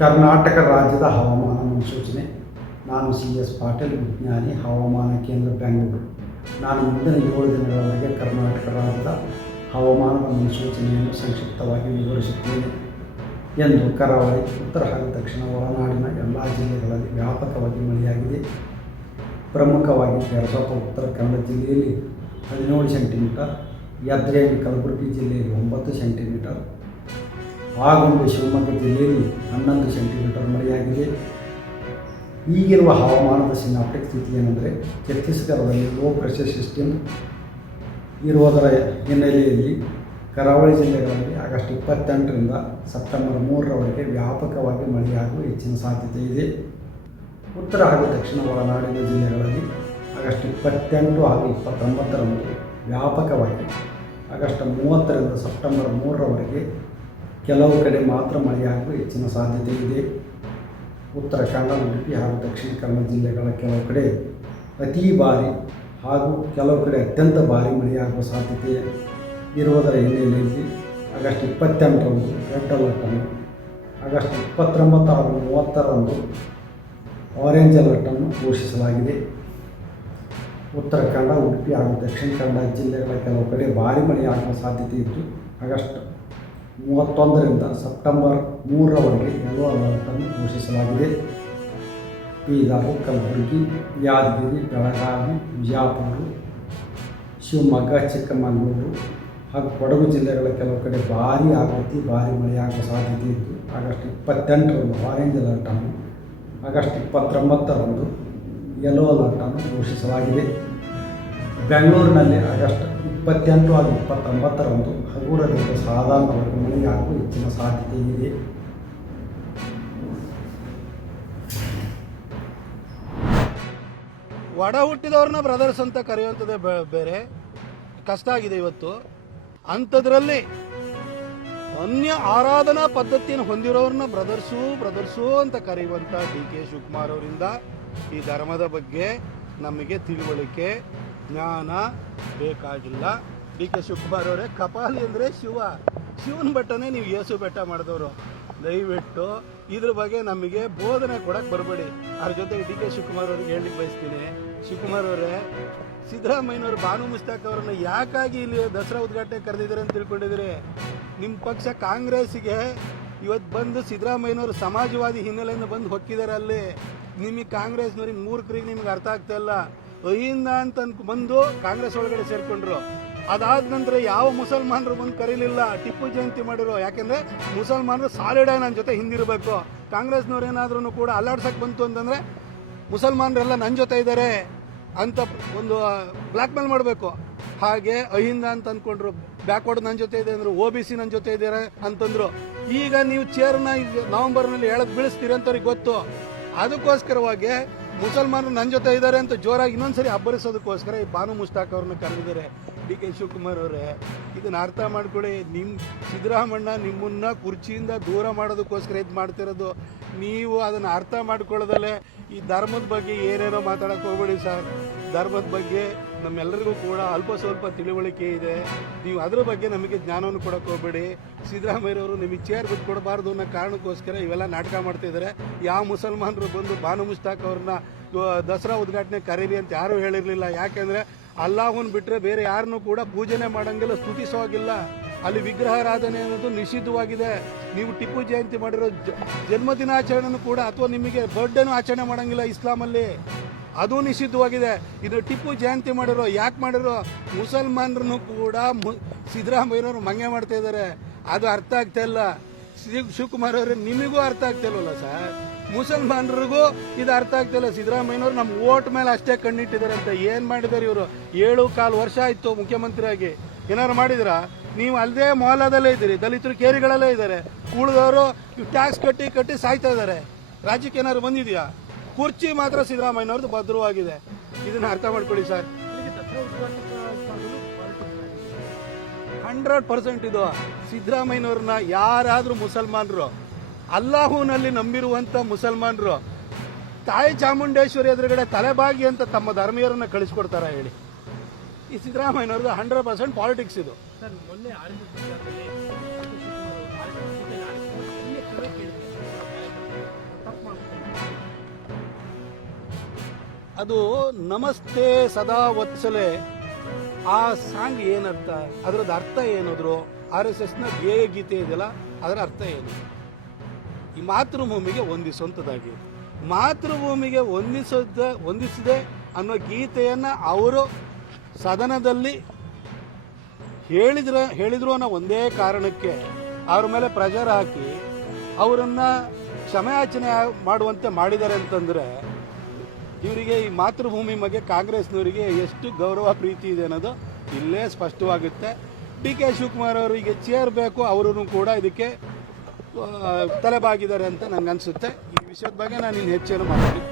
ಕರ್ನಾಟಕ ರಾಜ್ಯದ ಹವಾಮಾನ ಮುನ್ಸೂಚನೆ. ನಾನು CS ಪಾಟೀಲ್, ವಿಜ್ಞಾನಿ, ಹವಾಮಾನ ಕೇಂದ್ರ, ಬೆಂಗಳೂರು. ನಾನು ಮುಂದಿನ 7 ದಿನಗಳವರೆಗೆ ಕರ್ನಾಟಕ ರಾಜ್ಯದ ಹವಾಮಾನದ ಮುನ್ಸೂಚನೆಯನ್ನು ಸಂಕ್ಷಿಪ್ತವಾಗಿ ವಿವರಿಸುತ್ತೇನೆ ಎಂದು ಕರಾವಳಿ, ಉತ್ತರ ಹಾಗೂ ದಕ್ಷಿಣ ಒಳನಾಡಿನ ಎಲ್ಲ ಜಿಲ್ಲೆಗಳಲ್ಲಿ ವ್ಯಾಪಕವಾಗಿ ಮಳೆಯಾಗಿದೆ. ಪ್ರಮುಖವಾಗಿ ಕೆರಸೊಪ್ಪ ಉತ್ತರ ಕನ್ನಡ ಜಿಲ್ಲೆಯಲ್ಲಿ 17 ಸೆಂಟಿಮೀಟರ್, ಯದ್ರೇನಿ ಕಲಬುರಗಿ ಜಿಲ್ಲೆಯಲ್ಲಿ 9 ಸೆಂಟಿಮೀಟರ್, ಆಗುಂಬೆ ಶಿವಮೊಗ್ಗ ಜಿಲ್ಲೆಯಲ್ಲಿ 11 ಸೆಂಟಿಮೀಟರ್ ಮಳೆಯಾಗಿದೆ. ಈಗಿರುವ ಹವಾಮಾನದ ಸಿನಾಪ್ಟಿಕ್ ಸ್ಥಿತಿ ಏನೆಂದರೆ, ಛತ್ತೀಸ್ಗಢದಲ್ಲಿ ಲೋ ಪ್ರೆಷರ್ ಸಿಸ್ಟಮ್ ಇರುವುದರ ಹಿನ್ನೆಲೆಯಲ್ಲಿ ಕರಾವಳಿ ಜಿಲ್ಲೆಗಳಲ್ಲಿ ಆಗಸ್ಟ್ 28ರಿಂದ ಸೆಪ್ಟೆಂಬರ್ 3ರವರೆಗೆ ವ್ಯಾಪಕವಾಗಿ ಮಳೆಯಾಗುವ ಹೆಚ್ಚಿನ ಸಾಧ್ಯತೆ ಇದೆ. ಉತ್ತರ ಹಾಗೂ ದಕ್ಷಿಣ ಒಳನಾಡಿನ ಜಿಲ್ಲೆಗಳಲ್ಲಿ ಆಗಸ್ಟ್ 28 ಹಾಗೂ 29ರಂದು ವ್ಯಾಪಕವಾಗಿ, ಆಗಸ್ಟ್ 30ರಿಂದ ಸೆಪ್ಟೆಂಬರ್ 3ರವರೆಗೆ ಕೆಲವು ಕಡೆ ಮಾತ್ರ ಮಳೆಯಾಗುವ ಹೆಚ್ಚಿನ ಸಾಧ್ಯತೆ ಇದೆ. ಉತ್ತರ ಕನ್ನಡ, ಉಡುಪಿ ಹಾಗೂ ದಕ್ಷಿಣ ಕನ್ನಡ ಜಿಲ್ಲೆಗಳ ಕೆಲವು ಕಡೆ ಅತಿ ಭಾರಿ ಹಾಗೂ ಕೆಲವು ಕಡೆ ಅತ್ಯಂತ ಭಾರಿ ಮಳೆಯಾಗುವ ಸಾಧ್ಯತೆ ಇರುವುದರ ಹಿನ್ನೆಲೆಯಲ್ಲಿ ಆಗಸ್ಟ್ 28ರಂದು ರೆಡ್ ಅಲರ್ಟನ್ನು, ಆಗಸ್ಟ್ 29 ಹಾಗೂ 30ರಂದು ಆರೆಂಜ್ ಅಲರ್ಟನ್ನು ಘೋಷಿಸಲಾಗಿದೆ. ಉತ್ತರ ಕನ್ನಡ, ಉಡುಪಿ ಹಾಗೂ ದಕ್ಷಿಣ ಕನ್ನಡ ಜಿಲ್ಲೆಗಳ ಕೆಲವು ಕಡೆ ಭಾರಿ ಮಳೆಯಾಗುವ ಸಾಧ್ಯತೆ ಇದ್ದು, ಆಗಸ್ಟ್ 31ರಿಂದ ಸೆಪ್ಟೆಂಬರ್ 3ರವರೆಗೆ ಯೆಲ್ಲೋ ಅಲರ್ಟನ್ನು ಘೋಷಿಸಲಾಗಿದೆ. ಬೀದರ್, ಕಲಬುರಗಿ, ಯಾದಗಿರಿ, ಬೆಳಗಾವಿ, ವಿಜಯಪುರ, ಶಿವಮೊಗ್ಗ, ಚಿಕ್ಕಮಗಳೂರು ಹಾಗೂ ಕೊಡಗು ಜಿಲ್ಲೆಗಳ ಕೆಲವು ಕಡೆ ಭಾರಿ ಹಾಗೂ ಅತಿ ಭಾರಿ ಮಳೆಯಾಗುವ ಸಾಧ್ಯತೆ ಇದ್ದು, ಆಗಸ್ಟ್ 28ರಂದು ಆರೆಂಜ್ ಅಲರ್ಟನ್ನು, ಆಗಸ್ಟ್ 29ರಂದು ಯೆಲ್ಲೋ ಅಲರ್ಟನ್ನು ಘೋಷಿಸಲಾಗಿದೆ. ಬೆಂಗಳೂರಿನಲ್ಲಿ ಆಗಸ್ಟ್ 28 ಹಾಗೂ 29ರಂದು ಹಗುರದಿಂದ ಸಾಧಾರಣವಾಗಿ ಮಳೆಯಾಗುವ ಹೆಚ್ಚಿನ ಸಾಧ್ಯತೆ ಇದೆ. ಒಡ ಹುಟ್ಟಿದವ್ರನ್ನ ಬ್ರದರ್ಸ್ ಅಂತ ಕರೆಯುವಂಥದ್ದೇ ಬೇರೆ ಕಷ್ಟ ಆಗಿದೆ ಇವತ್ತು. ಅಂಥದ್ರಲ್ಲಿ ಅನ್ಯ ಆರಾಧನಾ ಪದ್ಧತಿಯನ್ನು ಹೊಂದಿರೋರನ್ನ ಬ್ರದರ್ಸು ಅಂತ ಕರೆಯುವಂಥ DK ಶಿವಕುಮಾರ್ ಅವರಿಂದ ಈ ಧರ್ಮದ ಬಗ್ಗೆ ನಮಗೆ ತಿಳುವಳಿಕೆ, ಜ್ಞಾನ ಬೇಕಾಗಿಲ್ಲ. DK ಶಿವಕುಮಾರ್ ಅವರೇ, ಕಪಾಲಿ ಅಂದರೆ ಶಿವನ ಬೆಟ್ಟನೇ ನೀವು ಯೇಸು ಬೆಟ್ಟ ಮಾಡಿದವರು. ದಯವಿಟ್ಟು ಇದ್ರ ಬಗ್ಗೆ ನಮಗೆ ಬೋಧನೆ ಕೊಡಕ್ಕೆ ಬರಬೇಡಿ. ಅದ್ರ ಜೊತೆಗೆ DK ಶಿವಕುಮಾರ್ ಅವ್ರಿಗೆ ಹೇಳಲಿಕ್ಕೆ ಬಯಸ್ತೀನಿ, ಶಿವಕುಮಾರ್ ಅವರೇ, ಸಿದ್ದರಾಮಯ್ಯನವರು ಬಾನು ಮುಸ್ತಾಕ್ ಅವರನ್ನ ಯಾಕಾಗಿ ಇಲ್ಲಿ ದಸರಾ ಉದ್ಘಾಟನೆ ಕರೆದಿದ್ದಾರೆ ಅಂತ ತಿಳ್ಕೊಂಡಿದ್ದೀರಿ? ನಿಮ್ಮ ಪಕ್ಷ ಕಾಂಗ್ರೆಸ್ಸಿಗೆ ಇವತ್ತು ಬಂದು ಸಿದ್ದರಾಮಯ್ಯನವರು ಸಮಾಜವಾದಿ ಹಿನ್ನೆಲೆಯಿಂದ ಬಂದು ಹೊಕ್ಕಿದ್ದಾರೆ. ಅಲ್ಲಿ ನಿಮಗೆ ಕಾಂಗ್ರೆಸ್ನವ್ರಿಗೆ ಮೂರ್ಖರಿಗೆ ನಿಮ್ಗೆ ಅರ್ಥ ಆಗ್ತಾ ಇಲ್ಲ. ಅಹಿಂದ ಅಂತ ಬಂದು ಕಾಂಗ್ರೆಸ್ ಒಳಗಡೆ ಸೇರ್ಕೊಂಡ್ರು. ಅದಾದ ನಂತರ ಯಾವ ಮುಸಲ್ಮಾನರು ಬಂದು ಕರೀಲಿಲ್ಲ, ಟಿಪ್ಪು ಜಯಂತಿ ಮಾಡಿರೋ. ಯಾಕೆಂದರೆ ಮುಸಲ್ಮಾನರು ಸಾಲಿಡಾಗಿ ನನ್ನ ಜೊತೆ ಹಿಂದಿರಬೇಕು. ಕಾಂಗ್ರೆಸ್ನವ್ರು ಏನಾದ್ರೂ ಕೂಡ ಅಲ್ಲಾಡ್ಸಕ್ಕೆ ಬಂತು ಅಂತಂದರೆ ಮುಸಲ್ಮಾನರೆಲ್ಲ ನನ್ನ ಜೊತೆ ಇದ್ದಾರೆ ಅಂತ ಒಂದು ಬ್ಲ್ಯಾಕ್ ಮೇಲ್ ಮಾಡಬೇಕು. ಹಾಗೆ ಅಹಿಂದ ಅಂತ ಅಂದ್ಕೊಂಡ್ರು, ಬ್ಯಾಕ್ವರ್ಡ್ ನನ್ನ ಜೊತೆ ಇದೆ ಅಂದರು, OBC ನನ್ನ ಜೊತೆ ಇದ್ದಾರೆ ಅಂತಂದರು. ಈಗ ನೀವು ಚೇರ್ನ ನವೆಂಬರ್ನಲ್ಲಿ ಹೇಳಕ್ಕೆ ಬೀಳಿಸ್ತೀರಿ ಅಂತ ಅವ್ರಿಗೆ ಗೊತ್ತು. ಅದಕ್ಕೋಸ್ಕರವಾಗಿ ಮುಸಲ್ಮಾನರು ನನ್ನ ಜೊತೆ ಇದ್ದಾರೆ ಅಂತ ಜೋರಾಗಿ ಇನ್ನೊಂದ್ಸರಿ ಅಬ್ಬರಿಸೋದಕ್ಕೋಸ್ಕರ ಈ ಬಾನು ಮುಸ್ತಾಕ್ ಅವ್ರನ್ನ ಕರೆದಿದ್ದಾರೆ. DK ಶಿವಕುಮಾರ್ ಅವರೇ, ಇದನ್ನು ಅರ್ಥ ಮಾಡ್ಕೊಳ್ಳಿ. ಸಿದ್ದರಾಮಣ್ಣ ನಿಮ್ಮನ್ನ ಕುರ್ಚಿಯಿಂದ ದೂರ ಮಾಡೋದಕ್ಕೋಸ್ಕರ ಇದು ಮಾಡ್ತಿರೋದು. ನೀವು ಅದನ್ನು ಅರ್ಥ ಮಾಡ್ಕೊಳ್ಳೋದಲ್ಲೇ ಈ ಧರ್ಮದ ಬಗ್ಗೆ ಏನೇನೋ ಮಾತಾಡೋಕ್ಕೆ ಹೋಗ್ಬೇಡಿ ಸರ್. ಧರ್ಮದ ಬಗ್ಗೆ ನಮ್ಮೆಲ್ಲರಿಗೂ ಕೂಡ ಅಲ್ಪ ಸ್ವಲ್ಪ ತಿಳುವಳಿಕೆ ಇದೆ. ನೀವು ಅದ್ರ ಬಗ್ಗೆ ನಮಗೆ ಜ್ಞಾನವನ್ನು ಕೊಡೋಕ್ಕೆ ಹೋಗ್ಬೇಡಿ. ಸಿದ್ದರಾಮಯ್ಯವರು ನಿಮಗೆ ಚೇರ್ ಬಿಟ್ಟು ಕೊಡಬಾರ್ದು ಅನ್ನೋ ಕಾರಣಕ್ಕೋಸ್ಕರ ಇವೆಲ್ಲ ನಾಟಕ ಮಾಡ್ತಿದ್ದಾರೆ. ಯಾವ ಮುಸಲ್ಮಾನರು ಬಂದು ಬಾನು ಮುಸ್ತಾಕ್ ಅವ್ರನ್ನ ದಸರಾ ಉದ್ಘಾಟನೆ ಕರೀರಿ ಅಂತ ಯಾರೂ ಹೇಳಿರಲಿಲ್ಲ. ಯಾಕೆಂದರೆ ಅಲ್ಲಾಹನ್ ಬಿಟ್ಟರೆ ಬೇರೆ ಯಾರನ್ನೂ ಕೂಡ ಪೂಜನೆ ಮಾಡೋಂಗಿಲ್ಲ, ಸ್ತುತಿಸೋಗಿಲ್ಲ. ಅಲ್ಲಿ ವಿಗ್ರಹಾರಾಧನೆ ಅನ್ನೋದು ನಿಷಿದ್ಧವಾಗಿದೆ. ನೀವು ಟಿಪ್ಪು ಜಯಂತಿ ಮಾಡಿರೋ ಜನ್ಮದಿನಾಚರಣೆನೂ ಕೂಡ, ಅಥವಾ ನಿಮಗೆ ಬರ್ಡೇನೂ ಆಚರಣೆ ಮಾಡೋಂಗಿಲ್ಲ ಇಸ್ಲಾಮಲ್ಲಿ, ಅದು ನಿಷಿದ್ಧವಾಗಿದೆ. ಇದು ಟಿಪ್ಪು ಜಯಂತಿ ಮಾಡಿರೋ, ಯಾಕೆ ಮಾಡಿರೋ? ಮುಸಲ್ಮಾನರನ್ನು ಕೂಡ ಸಿದ್ದರಾಮಯ್ಯನವರು ಮಂಗೆ ಮಾಡ್ತಾ ಇದ್ದಾರೆ. ಅದು ಅರ್ಥ ಆಗ್ತಾ ಇಲ್ಲ. ಶಿವಕುಮಾರ್ ಅವರೇ, ನಿಮಗೂ ಅರ್ಥ ಆಗ್ತಾ ಇಲ್ವಲ್ಲ ಸರ್? ಮುಸಲ್ಮಾನರಿಗೂ ಇದು ಅರ್ಥ ಆಗ್ತಿಲ್ಲ. ಸಿದ್ದರಾಮಯ್ಯನವರು ನಮ್ಮ ಓಟ್ ಮೇಲೆ ಅಷ್ಟೇ ಕಣ್ಣಿಟ್ಟಿದ್ದಾರೆ ಅಂತ. ಏನು ಮಾಡಿದ್ದಾರೆ ಇವರು? 7.25 ವರ್ಷ ಆಯಿತು ಮುಖ್ಯಮಂತ್ರಿಯಾಗಿ. ಏನಾದ್ರು ಮಾಡಿದಿರಾ? ನೀವು ಅಲ್ಲದೆ ಮೊಹಲ್ಲಾದಲ್ಲೇ ಇದ್ದೀರಿ, ದಲಿತರು ಕೇರಿಗಳಲ್ಲೇ ಇದ್ದಾರೆ, ಉಳಿದವರು ಟ್ಯಾಕ್ಸ್ ಕಟ್ಟಿ ಸಾಯ್ತಾ ಇದ್ದಾರೆ. ರಾಜ್ಯಕ್ಕೆ ಏನಾದ್ರು ಬಂದಿದೆಯಾ? ಕುರ್ಚಿ ಮಾತ್ರ ಸಿದ್ದರಾಮಯ್ಯನವ್ರದ್ದು ಭದ್ರವಾಗಿದೆ. ಇದನ್ನು ಅರ್ಥ ಮಾಡ್ಕೊಳ್ಳಿ ಸರ್. 100% ಇದು ಸಿದ್ದರಾಮಯ್ಯನವ್ರನ್ನ ಯಾರಾದರೂ ಮುಸಲ್ಮಾನರು, ಅಲ್ಲಾಹುನಲ್ಲಿ ನಂಬಿರುವಂಥ ಮುಸಲ್ಮಾನರು ತಾಯಿ ಚಾಮುಂಡೇಶ್ವರಿ ಎದುರುಗಡೆ ತಲೆಬಾಗಿ ಅಂತ ತಮ್ಮ ಧರ್ಮೀಯರನ್ನು ಕಳಿಸ್ಕೊಡ್ತಾರ ಹೇಳಿ? ಈ ಸಿದ್ದರಾಮಯ್ಯನವ್ರದ್ದು 100% ಪಾಲಿಟಿಕ್ಸ್ ಇದು. ಅದು ನಮಸ್ತೆ ಸದಾ ವತ್ಸಲೆ ಆ ಸಾಂಗ್ ಏನರ್ಥ, ಅದರದ್ದು ಅರ್ಥ ಏನಾದ್ರು RSSನ ಧ್ಯೇಯ ಗೀತೆ ಇದೆಯಲ್ಲ ಅದರ ಅರ್ಥ ಏನು? ಈ ಮಾತೃಭೂಮಿಗೆ ಹೊಂದಿಸುವಂಥದ್ದಾಗಿ, ಮಾತೃಭೂಮಿಗೆ ಹೊಂದಿಸಿದೆ ಅನ್ನೋ ಗೀತೆಯನ್ನು ಅವರು ಸದನದಲ್ಲಿ ಹೇಳಿದ್ರು ಅನ್ನೋ ಒಂದೇ ಕಾರಣಕ್ಕೆ ಅವ್ರ ಮೇಲೆ ಪ್ರೆಷರ್ ಹಾಕಿ ಅವರನ್ನು ಕ್ಷಮೆಯಾಚನೆ ಮಾಡುವಂತೆ ಮಾಡಿದ್ದಾರೆ ಅಂತಂದರೆ ಇವರಿಗೆ ಈ ಮಾತೃಭೂಮಿ ಬಗ್ಗೆ ಕಾಂಗ್ರೆಸ್ನವರಿಗೆ ಎಷ್ಟು ಗೌರವ ಪ್ರೀತಿ ಇದೆ ಅನ್ನೋದು ಇಲ್ಲೇ ಸ್ಪಷ್ಟವಾಗುತ್ತೆ. DK ಶಿವಕುಮಾರ್ ಅವರಿಗೆ ಚೇರ್ ಬೇಕು, ಅವರು ಕೂಡ ಇದಕ್ಕೆ ತಲೆಬಾಗಿದ್ದಾರೆ ಅಂತ ನನಗನ್ಸುತ್ತೆ. ಈ ವಿಷಯದ ಬಗ್ಗೆ ನಾನು ಇನ್ನು ಹೆಚ್ಚೇನು ಮಾತಾಡಿ